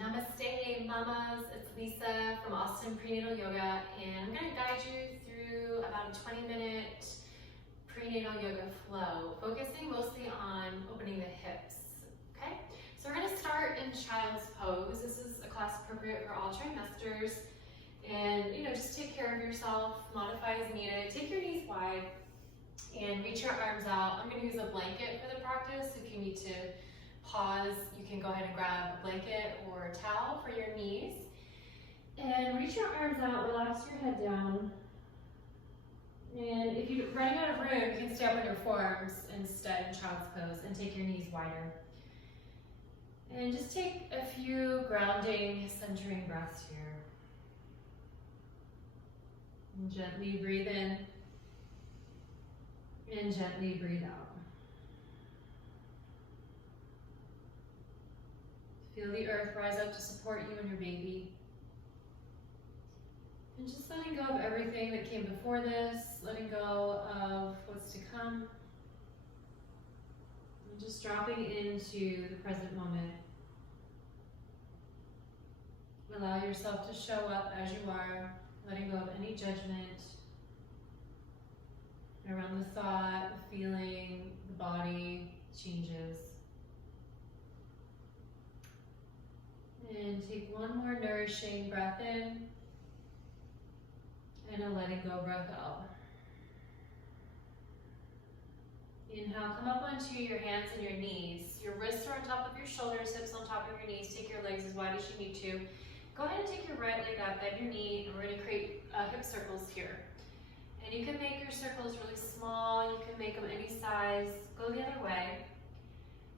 Namaste, mamas. It's Lisa from Austin Prenatal Yoga, and I'm going to guide you through about a 20-minute prenatal yoga flow, focusing mostly on opening the hips. Okay, so we're going to start in child's pose. This is a class appropriate for all trimesters, and just take care of yourself, modify as needed. Take your knees wide and reach your arms out. I'm going to use a blanket for the practice. If you need to pause, you can go ahead and grab a blanket or a towel for your knees. And reach your arms out, relax your head down. And if you're running out of room, you can stay up on your forearms instead in child's pose and take your knees wider. And just take a few grounding, centering breaths here. And gently breathe in and gently breathe out. Feel the earth rise up to support you and your baby. And just letting go of everything that came before this, letting go of what's to come. And just dropping into the present moment. Allow yourself to show up as you are, letting go of any judgment around the thought, the feeling, the body changes. And take one more nourishing breath in and a letting go breath out. Inhale, come up onto your hands and your knees. Your wrists are on top of your shoulders, hips on top of your knees. Take your legs as wide as you need to. Go ahead and take your right leg up, bend your knee, and we're going to create hip circles here. And you can make your circles really small. You can make them any size. Go the other way.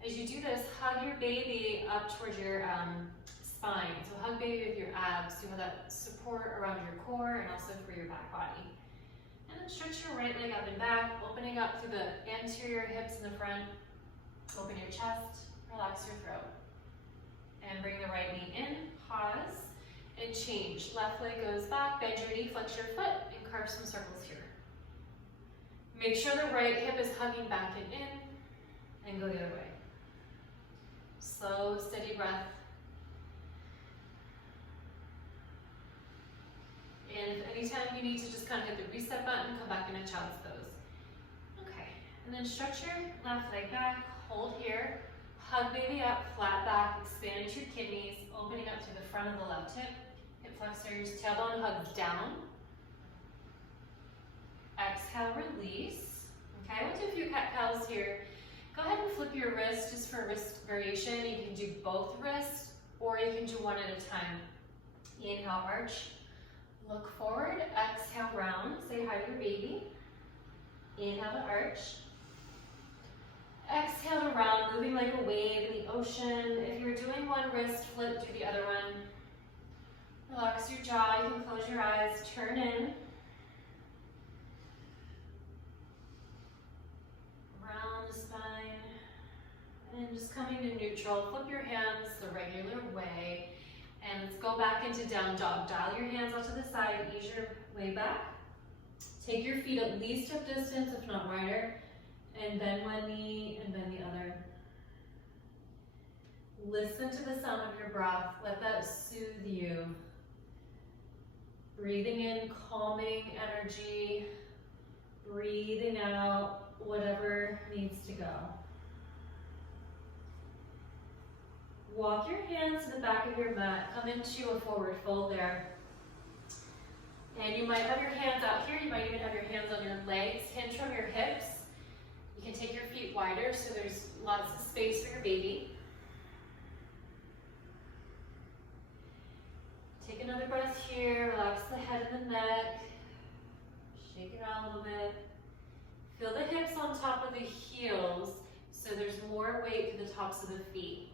As you do this, hug your baby up towards your spine. So hug baby with your abs. You have that support around your core and also for your back body. And then stretch your right leg up and back, opening up through the anterior hips in the front. Open your chest, relax your throat. And bring the right knee in, pause, and change. Left leg goes back, bend your knee, flex your foot, and carve some circles here. Make sure the right hip is hugging back and in, and go the other way. Slow, steady breath. And if anytime you need to just kind of hit the reset button, come back into child's pose. Okay, and then stretch your left leg back, hold here, hug baby up, flat back, expand into your kidneys, opening up to the front of the left hip, hip flexors, tailbone hugs down. Exhale, release. Okay, we'll do a few cat-cows here. Go ahead and flip your wrist just for wrist variation. You can do both wrists, or you can do one at a time. Inhale, arch. Look forward, exhale, round. Say hi to your baby. Inhale to arch. Exhale to round, moving like a wave in the ocean. If you're doing one wrist flip, do the other one. Relax your jaw, you can close your eyes, turn in. Round the spine. And just coming to neutral, flip your hands the regular way. And let's go back into down dog. Dial your hands out to the side, ease your way back. Take your feet at least hip distance, if not wider. And bend one knee and bend the other. Listen to the sound of your breath. Let that soothe you. Breathing in calming energy. Breathing out whatever needs to go. Walk your hands to the back of your mat. Come into a forward fold there. And you might have your hands out here. You might even have your hands on your legs. Hinge from your hips. You can take your feet wider so there's lots of space for your baby. Take another breath here. Relax the head and the neck. Shake it around a little bit. Feel the hips on top of the heels so there's more weight to the tops of the feet.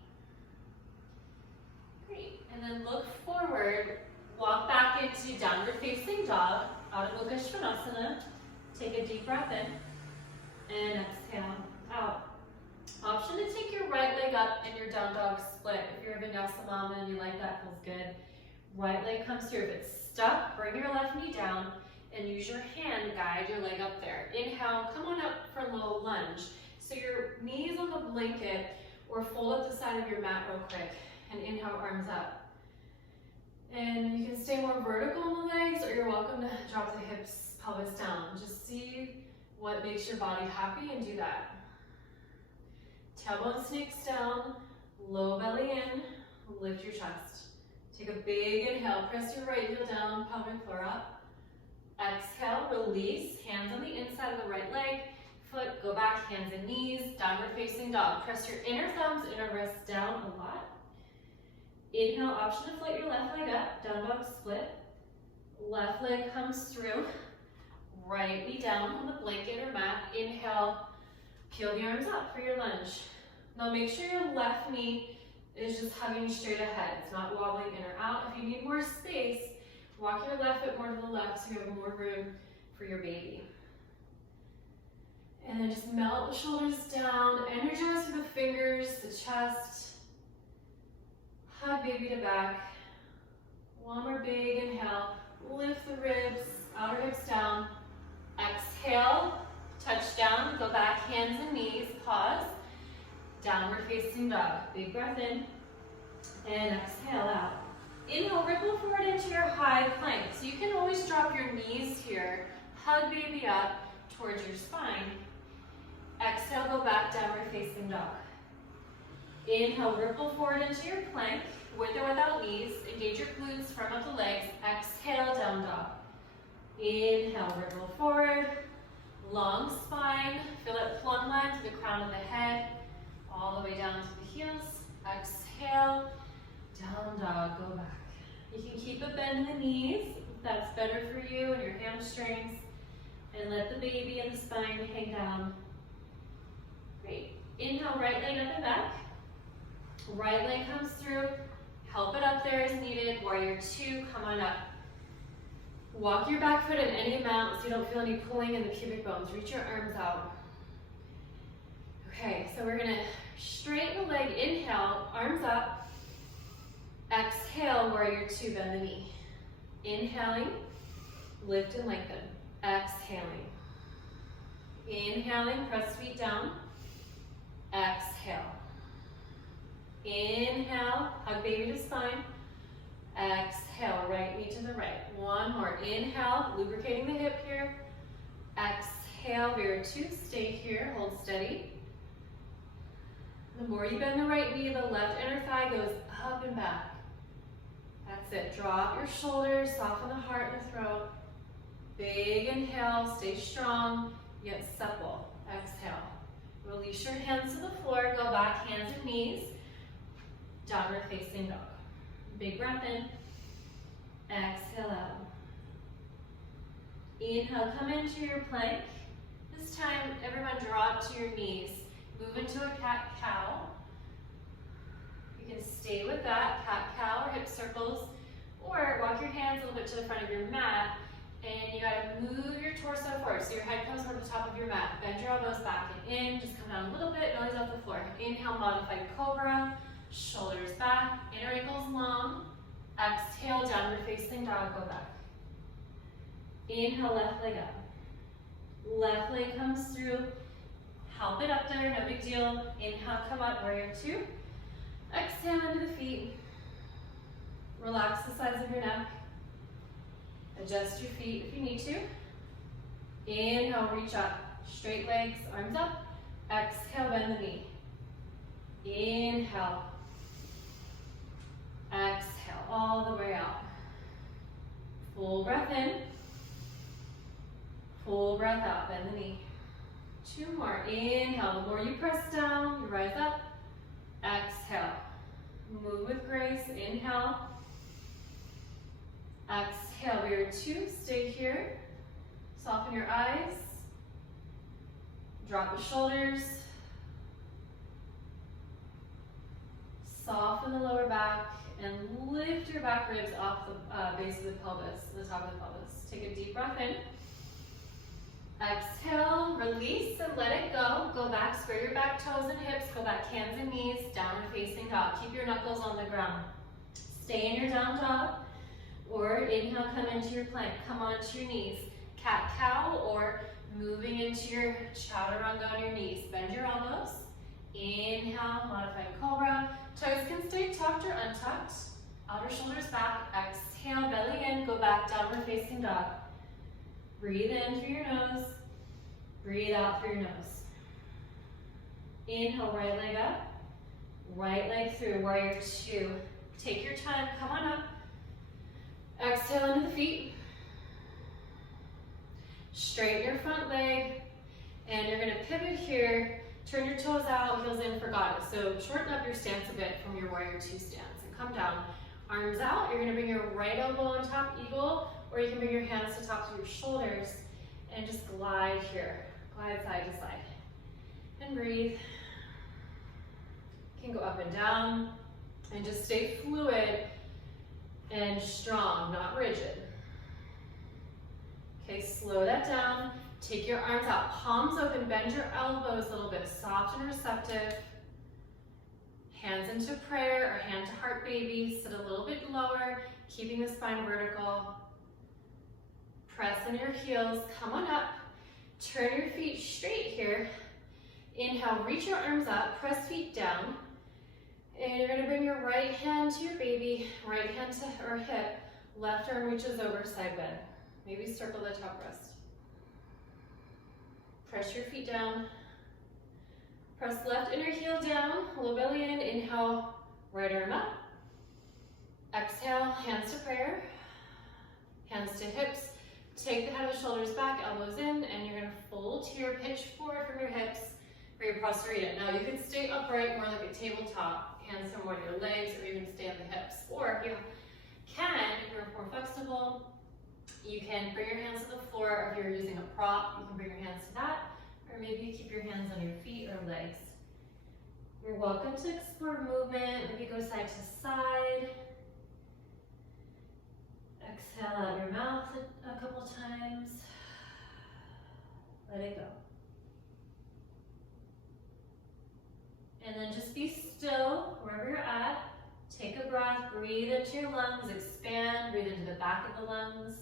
Great. And then look forward. Walk back into downward facing dog, Adho Mukha Svanasana. Take a deep breath in. And exhale out. Option to take your right leg up in your down dog split. If you're a Vinyasa mama and you like that, feels good. Right leg comes here. If it's stuck, bring your left knee down and use your hand, guide your leg up there. Inhale, come on up for low lunge. So your knees on the blanket or fold up the side of your mat real quick. And inhale, arms up. And you can stay more vertical in the legs, or you're welcome to drop the hips, pelvis down. Just see what makes your body happy and do that. Tailbone snakes down, low belly in, lift your chest. Take a big inhale, press your right heel down, pelvic floor up. Exhale, release, hands on the inside of the right leg, foot, go back, hands and knees, downward facing dog. Press your inner thumbs, inner wrists down a lot. Inhale, option to float your left leg up, down dog split. Left leg comes through, right knee down on the blanket or mat. Inhale, peel the arms up for your lunge. Now make sure your left knee is just hugging straight ahead. It's not wobbling in or out. If you need more space, walk your left foot more to the left so you have more room for your baby. And then just melt the shoulders down, energize through the fingers, the chest. Hug baby to back. One more big inhale. Lift the ribs, outer hips down. Exhale, touch down, go back, hands and knees, pause. Downward facing dog. Big breath in. And exhale out. Inhale, ripple forward into your high plank. So you can always drop your knees here. Hug baby up towards your spine. Exhale, go back, downward facing dog. Inhale, ripple forward into your plank, with or without knees. Engage your glutes, firm up the legs. Exhale, down dog. Inhale, ripple forward. Long spine. Feel that plumb line to the crown of the head, all the way down to the heels. Exhale, down dog, go back. You can keep a bend in the knees if that's better for you and your hamstrings. And let the baby and the spine hang down. Great. Inhale, right leg up and back. Right leg comes through. Help it up there as needed. Warrior two, come on up. Walk your back foot in any amount so you don't feel any pulling in the pubic bones. Reach your arms out. Okay, so we're gonna straighten the leg. Inhale, arms up. Exhale, warrior two, bend the knee. Inhaling, lift and lengthen. Exhaling. Inhaling, press feet down. Exhale. Inhale, hug baby to spine. Exhale, right knee to the right. One more. Inhale, lubricating the hip here. Exhale, warrior two, stay here, hold steady. The more you bend the right knee, the left inner thigh goes up and back. That's it. Drop your shoulders, soften the heart and the throat. Big inhale, stay strong, yet supple. Exhale. Release your hands to the floor, go back, hands and knees. Downward facing dog. Big breath in. Exhale out. Inhale, come into your plank. This time, everyone drop to your knees. Move into a cat-cow. You can stay with that, cat-cow or hip circles, or walk your hands a little bit to the front of your mat, and you gotta move your torso forward, so your head comes over the top of your mat. Bend your elbows back and in, just come down a little bit, belly's off the floor. Inhale, modified cobra, shoulders back, inner ankles long. Exhale, downward facing dog, go back. Inhale, left leg up. Left leg comes through. Help it up there, no big deal. Inhale, come up, warrior two. Exhale into the feet. Relax the sides of your neck. Adjust your feet if you need to. Inhale, reach up. Straight legs, arms up. Exhale, bend the knee. Inhale. Exhale, all the way out. Full breath in. Full breath out, bend the knee. Two more. Inhale, the more you press down, you rise up. Exhale. Move with grace. Inhale. Exhale, warrior two, stay here. Soften your eyes. Drop the shoulders. Soften the lower back and lift your back ribs off the base of the pelvis, the top of the pelvis. Take a deep breath in. Exhale, release and let it go. Go back, square your back toes and hips, go back hands and knees, downward facing dog. Keep your knuckles on the ground. Stay in your down dog, or inhale, come into your plank. Come onto your knees. Cat-cow, or moving into your chaturanga on your knees. Bend your elbows. Inhale, modified cobra. Toes can stay tucked or untucked. Outer shoulders back. Exhale, belly in. Go back, downward facing dog. Breathe in through your nose. Breathe out through your nose. Inhale, right leg up. Right leg through, warrior two. Take your time, come on up. Exhale into the feet. Straighten your front leg. And you're gonna pivot here. Turn your toes out, heels in for goddess. So shorten up your stance a bit from your warrior two stance and come down. Arms out, you're gonna bring your right elbow on top, eagle, or you can bring your hands to top of your shoulders and just glide here. Glide side to side. And breathe. You can go up and down and just stay fluid and strong, not rigid. Okay, slow that down. Take your arms out, palms open, bend your elbows a little bit, soft and receptive. Hands into prayer or hand to heart baby, sit a little bit lower, keeping the spine vertical. Press in your heels, come on up. Turn your feet straight here. Inhale, reach your arms up, press feet down. And you're gonna bring your right hand to your baby, right hand to or hip, left arm reaches over, side bend. Maybe circle the top wrist. Press your feet down. Press left inner heel down, low belly in, inhale, right arm up. Exhale, hands to prayer, hands to hips. Take the head and shoulders back, elbows in, and you're gonna fold here, pitch forward from your hips for your prostrata. Now you can stay upright, more like a tabletop, hands somewhere on your legs, or you can stay on the hips. Or if you can, if you're more flexible, you can bring your hands to the floor, or if you're using a prop, you can bring your hands to that, or maybe you keep your hands on your feet or legs. You're welcome to explore movement, maybe go side to side. Exhale out your mouth a couple times. Let it go. And then just be still wherever you're at. Take a breath, breathe into your lungs, expand, breathe into the back of the lungs.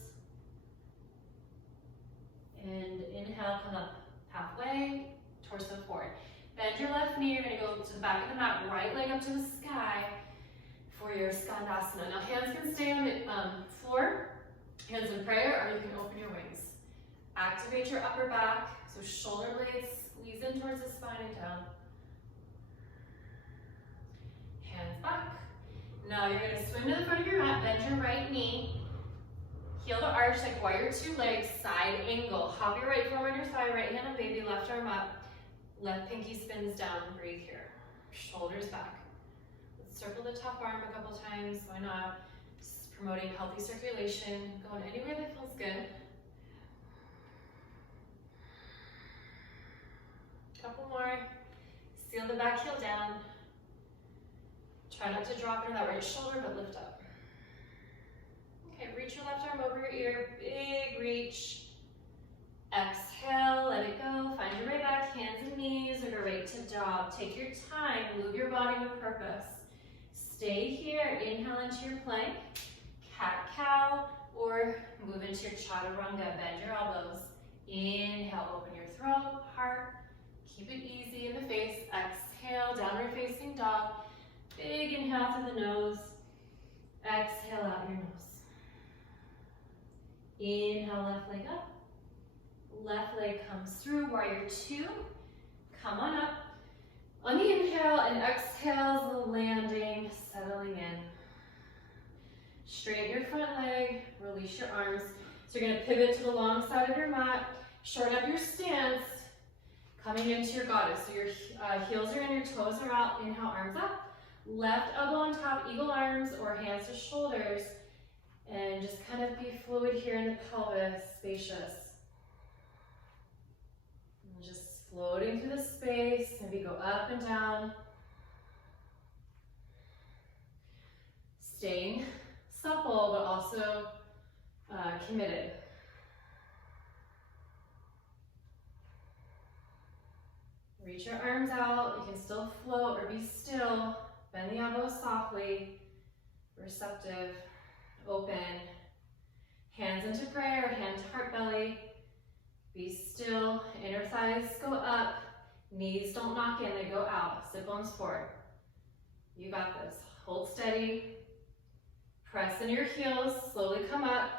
And inhale, come up halfway, torso forward. Bend your left knee, you're gonna go to the back of the mat, right leg up to the sky for your skandasana. Now hands can stay on the floor, hands in prayer, or you can open your wings. Activate your upper back, so shoulder blades squeeze in towards the spine and down. Hands back. Now you're gonna swing to the front of your mat, bend your right knee, heel to arch like warrior two legs, side angle. Hop your right foot on your thigh, right hand on baby, left arm up, left pinky spins down, breathe here. Shoulders back. Let's circle the top arm a couple times, why not? Just promoting healthy circulation, going anywhere that feels good. Couple more. Seal the back heel down. Try not to drop into that right shoulder, but lift up. Okay, reach your left arm over your ear, big reach. Exhale, let it go. Find your way back, hands and knees, or go right to dog. Take your time, move your body with purpose. Stay here, inhale into your plank, cat-cow, or move into your chaturanga. Bend your elbows. Inhale, open your throat, heart. Keep it easy in the face. Exhale, downward facing dog. Big inhale through the nose. Exhale out your nose. Inhale, left leg up. Left leg comes through, warrior two. Come on up. On the inhale and exhale, the landing, settling in. Straighten your front leg, release your arms. So you're gonna pivot to the long side of your mat, shorten up your stance, coming into your goddess. So your heels are in, your toes are out. Inhale, arms up. Left elbow on top, eagle arms or hands to shoulders. And just kind of be fluid here in the pelvis, spacious. And just floating through the space, maybe go up and down. Staying supple, but also committed. Reach your arms out, you can still float or be still. Bend the elbows softly, receptive, open. Hands into prayer, hand to heart belly. Be still, inner thighs go up, knees don't knock in, they go out. Sit bones forward. You got this. Hold steady. Press in your heels, slowly come up.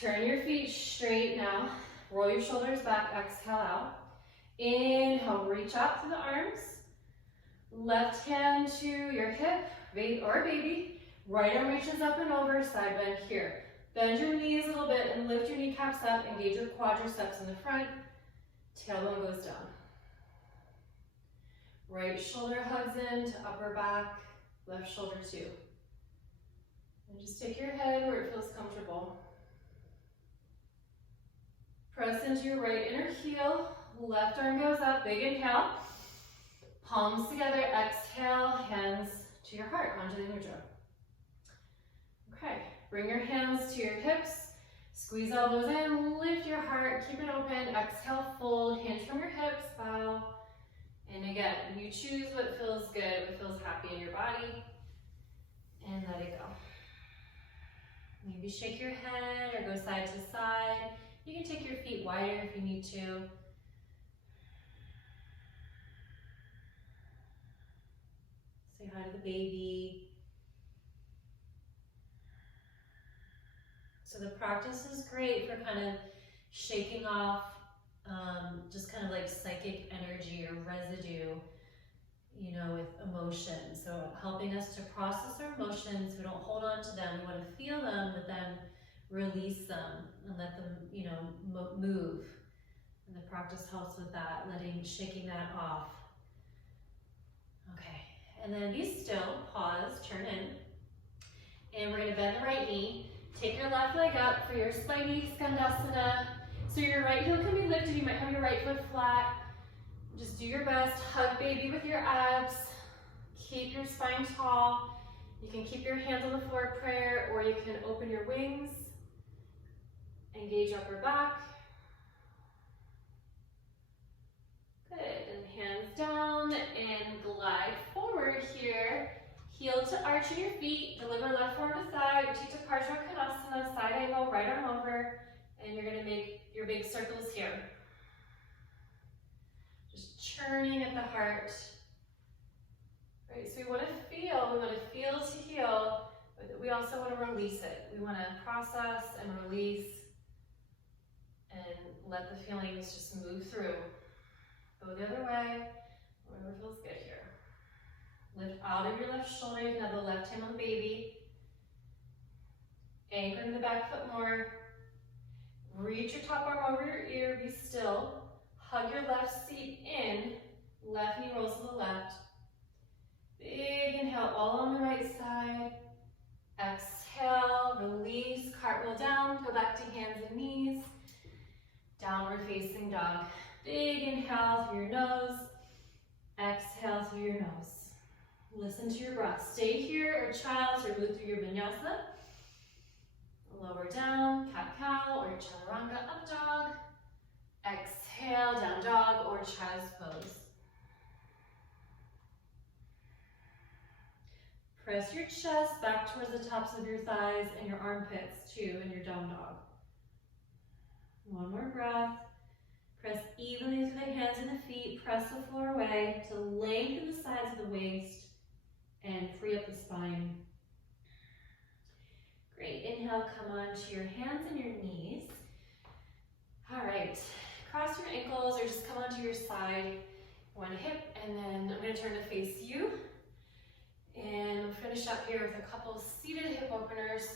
Turn your feet straight now. Roll your shoulders back, exhale out. Inhale, reach out through the arms. Left hand to your hip or baby. Right arm reaches up and over, side bend here. Bend your knees a little bit and lift your kneecaps up. Engage your quadriceps in the front. Tailbone goes down. Right shoulder hugs into upper back, left shoulder too. And just take your head where it feels comfortable. Press into your right inner heel. Left arm goes up, big inhale. Palms together, exhale, hands to your heart, onto the mudra. Okay, bring your hands to your hips. Squeeze elbows in, lift your heart, keep it open. Exhale, fold, hands from your hips, bow. And again, you choose what feels good, what feels happy in your body, and let it go. Maybe shake your head or go side to side. You can take your feet wider if you need to. Say hi to the baby. So the practice is great for kind of shaking off just kind of like psychic energy or residue, you know, with emotion. So helping us to process our emotions. We don't hold on to them. We want to feel them, but then release them and let them, you know, move. And the practice helps with that, shaking that off. Okay, and then be still, pause, turn in. And we're gonna bend the right knee. Take your left leg up for your spiny skandasana. So your right heel can be lifted. You might have your right foot flat. Just do your best. Hug baby with your abs. Keep your spine tall. You can keep your hands on the floor prayer, or you can open your wings. Engage upper back. Good, and hands down and glide forward here. Heel to arch in your feet. Deliver left forearm to thigh. Utthita Parshva Konasana, side angle, right arm over. And you're gonna make your big circles here. Just churning at the heart. Right, so we want to feel to heal, but we also want to release it. We want to process and release and let the feelings just move through. Go the other way, whatever feels good here. Lift out of your left shoulder. You can have the left hand on the baby. Anchor to the back foot more. Reach your top arm over your ear, be still. Hug your left seat in. Left knee rolls to the left. Big inhale, all on the right side. Exhale, release, cartwheel down. Go back to hands and knees. Downward facing dog. Big inhale through your nose. Exhale through your nose. Listen to your breath. Stay here or child or move through your vinyasa. Lower down, cat-cow or chaturanga, up dog. Exhale, down dog or child's pose. Press your chest back towards the tops of your thighs and your armpits too in your down dog. One more breath. Press evenly through the hands and the feet. Press the floor away to lengthen the sides of the waist and free up the spine. Great, inhale, come on to your hands and your knees. All right, cross your ankles or just come onto your side, one hip, and then I'm gonna turn to face you. And we'll finish up here with a couple of seated hip openers.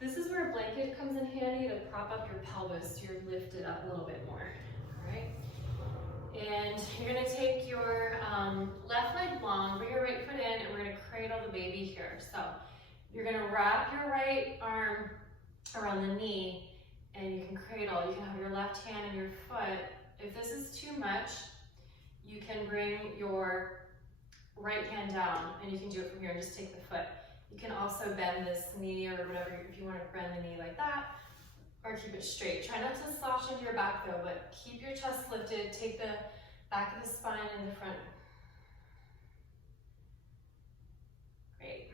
This is where a blanket comes in handy to prop up your pelvis so you're lifted up a little bit more, all right? And you're gonna take your left leg long, bring your right foot in, and we're gonna cradle the baby here. So you're gonna wrap your right arm around the knee and you can cradle. You can have your left hand and your foot. If this is too much, you can bring your right hand down and you can do it from here and just take the foot. You can also bend this knee or whatever, if you want to bend the knee like that, or keep it straight. Try not to slouch into your back though, but keep your chest lifted, take the back of the spine and the front. Great.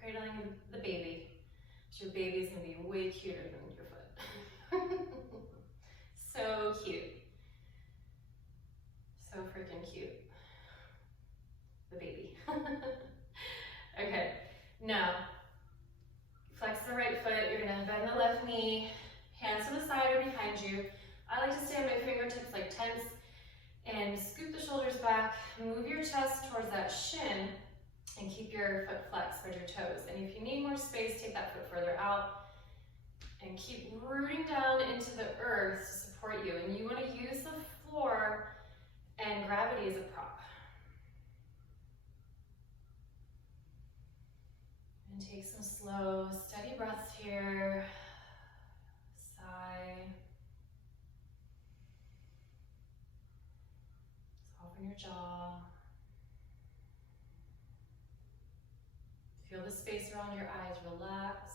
Cradling the baby. Your baby's gonna be way cuter than your foot. So cute. So freaking cute. The baby. Okay, now flex the right foot. You're gonna bend the left knee, hands to the side or behind you. I like to stay on my fingertips like tense and scoop the shoulders back. Move your chest towards that shin and keep your foot flexed towards your toes. And if you need more space, take that foot further out and keep rooting down into the earth to support you. And you want to use the floor and gravity as a prop. And take some slow, steady breaths here. Sigh. Soften your jaw. Feel the space around your eyes relax.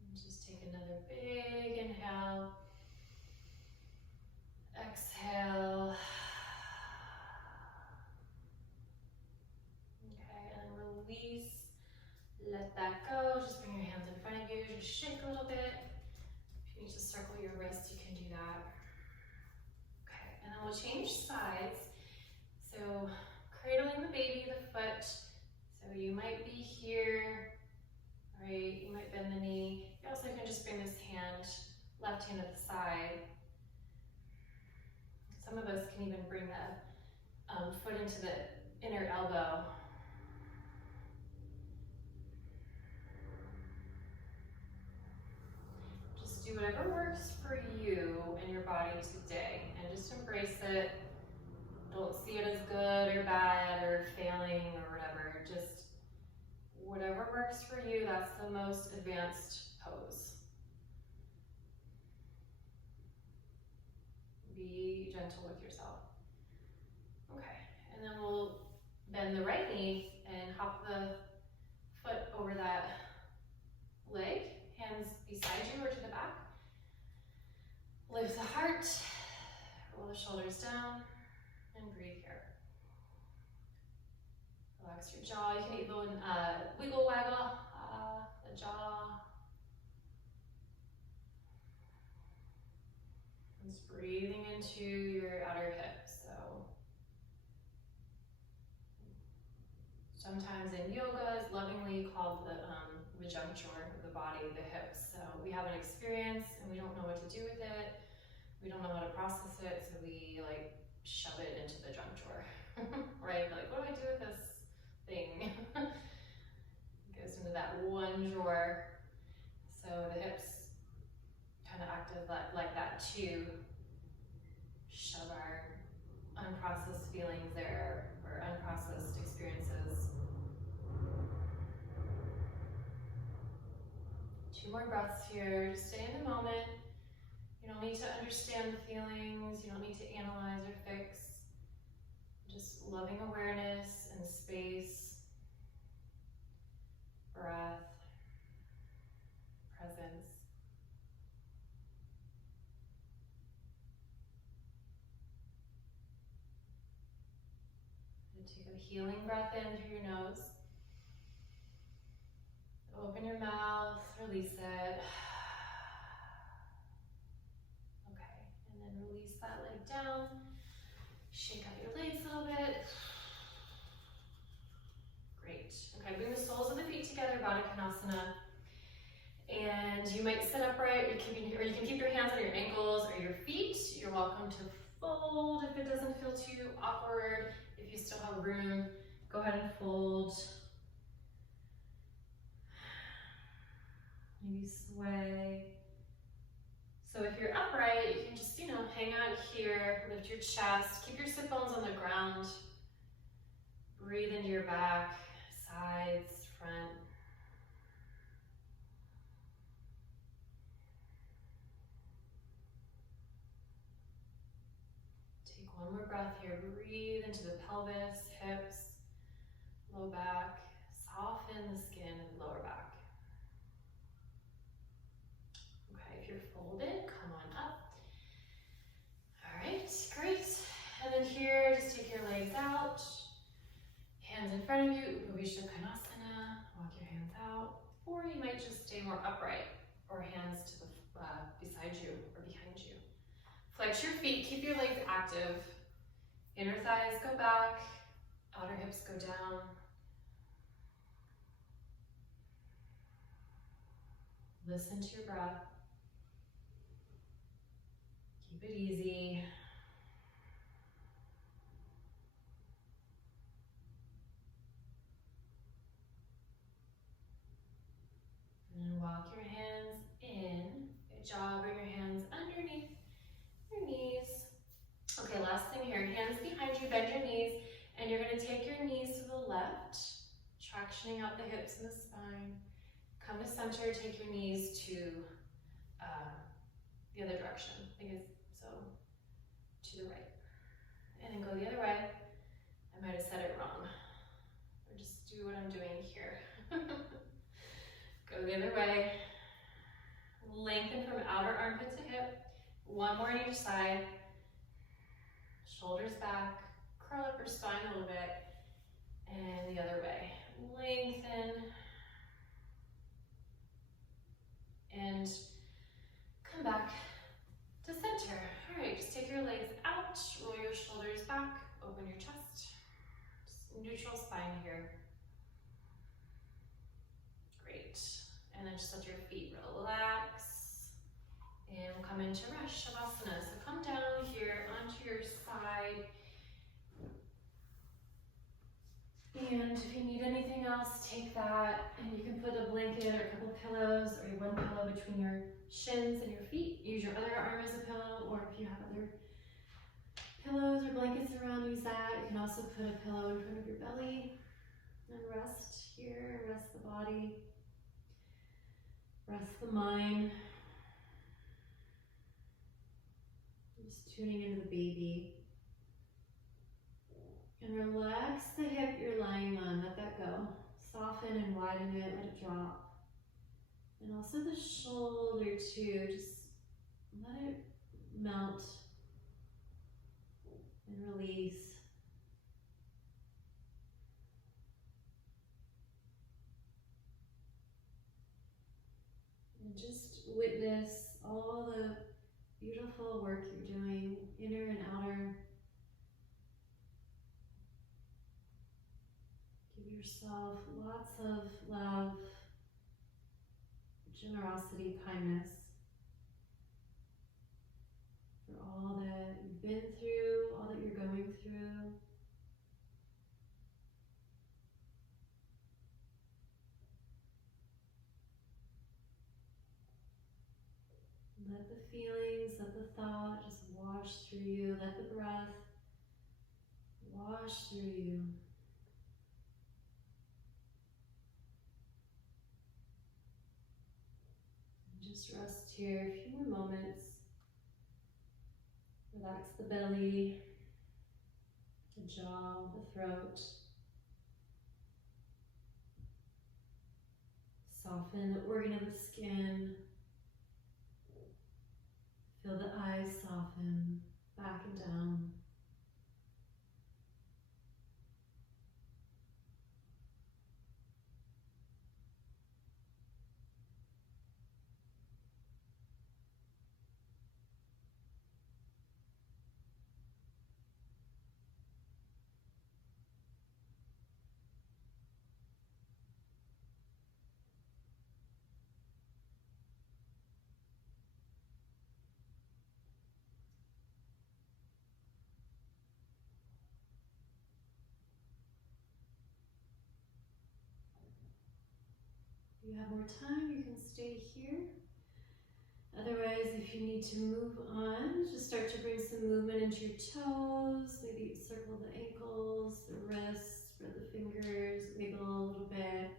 And just take another big inhale. Exhale. Okay, and release. Let that go. Just bring your hands in front of you. Just shake a little bit. If you need to circle your wrist, you can do that. Okay, and then we'll change sides. So cradling the baby, the foot. So you might be here, right? You might bend the knee. You also can just bring this hand, left hand at the side. Some of us can even bring the foot into the inner elbow. Just do whatever works for you and your body today, and just embrace it. Don't see it as good or bad or failing or whatever. Just whatever works for you, that's the most advanced pose. Be gentle with yourself. Okay, and then we'll bend the right knee and hop the foot over that leg, hands beside you or to the back. Lift the heart, roll the shoulders down, and breathe here. Relax your jaw. You can even wiggle waggle the jaw. Just breathing into your outer hips. So sometimes in yoga is lovingly called the juncture of the body, the hips. So we have an experience and we don't know what to do with it. We don't know how to process it, so we like shove it into the juncture, right? Like, what do I do with this thing? It goes into that one drawer. So the hips kind of act like that too. Shove our unprocessed feelings there, or unprocessed experiences. 2 more breaths here. Just stay in the moment. You don't need to understand the feelings. You don't need to analyze or fix. Just loving awareness and space, breath, presence. And take a healing breath in through your nose. Open your mouth, release it. Okay, and then release that leg down. Shake out your legs a little bit. Great. Okay, bring the soles of the feet together, Baddha Konasana. And you might sit upright, or you can keep your hands on your ankles or your feet. You're welcome to fold if it doesn't feel too awkward. If you still have room, go ahead and fold. Maybe sway. So if you're upright, you can just, hang out here, lift your chest, keep your sit bones on the ground. Breathe into your back, sides, front. Take one more breath here. Breathe into the pelvis, hips, low back. Soften the skin of the lower back. Okay, if you're folded, come on up. All right, great. And then here, just take your legs out. Hands in front of you, Upavishta Konasana. Walk your hands out. Or you might just stay more upright, or hands to the beside you or behind you. Flex your feet, keep your legs active. Inner thighs go back, outer hips go down. Listen to your breath. Keep it easy. And walk your hands in. Good job. Bring your hands underneath your knees. Okay, last thing here. Hands behind you, bend your knees, and you're going to take your knees to the left, tractioning out the hips and the spine. Come to center, take your knees to the other direction. So to the right. And then go the other way. I might have said it wrong. Or just do what I'm doing here. Go the other way. Lengthen from outer armpit to hip. One more on each side. Shoulders back. Curl up your spine a little bit. And the other way. Lengthen. And come back to center. All right, just take your legs out. Roll your shoulders back. Open your chest. Just neutral spine here. Great. And then just let your feet relax. And we'll come into Shavasana. So come down here onto your side. And if you need anything else, take that. And you can put a blanket or a couple of pillows or one pillow between your shins and your feet. Use your other arm as a pillow, or if you have other pillows or blankets around, use that. You can also put a pillow in front of your belly and rest here, rest the body. Rest the mind. Just tuning into the baby. And relax the hip you're lying on. Let that go. Soften and widen it. Let it drop. And also the shoulder too. Just let it melt and release. And just witness all the beautiful work you're doing, inner and outer. Give yourself lots of love, generosity, kindness for all that you've been through, all that you're going through. Let the feelings, let the thought just wash through you. Let the breath wash through you. And just rest here a few more moments. Relax the belly, the jaw, the throat. Soften the organ of the skin. Feel the eyes soften back and down. If you have more time, you can stay here. Otherwise, if you need to move on, just start to bring some movement into your toes. Maybe circle the ankles, the wrists, spread the fingers, wiggle a little bit.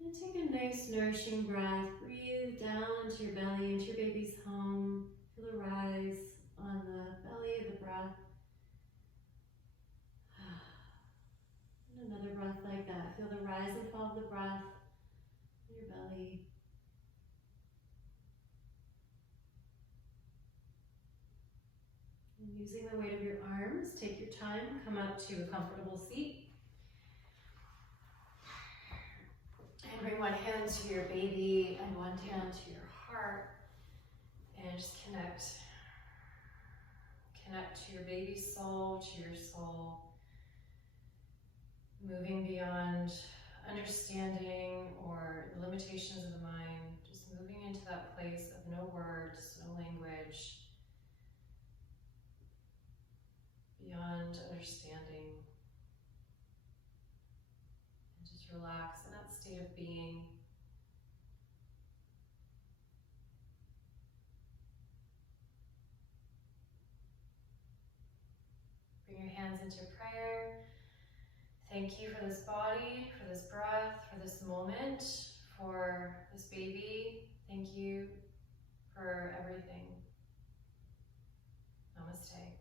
And take a nice nourishing breath. Breathe down into your belly, into your baby's home. Feel the rise on the belly of the breath. And another breath like that. Feel the rise and fall of the breath in your belly. And using the weight of your arms, take your time, come up to a comfortable seat. And bring one hand to your baby and one hand to your heart. And just connect connect to your baby's soul, to your soul. Moving beyond understanding or the limitations of the mind, just moving into that place of no words, no language, beyond understanding. And just relax in that state of being. Bring your hands into prayer. Thank you for this body, for this breath, for this moment, for this baby. Thank you for everything. Namaste.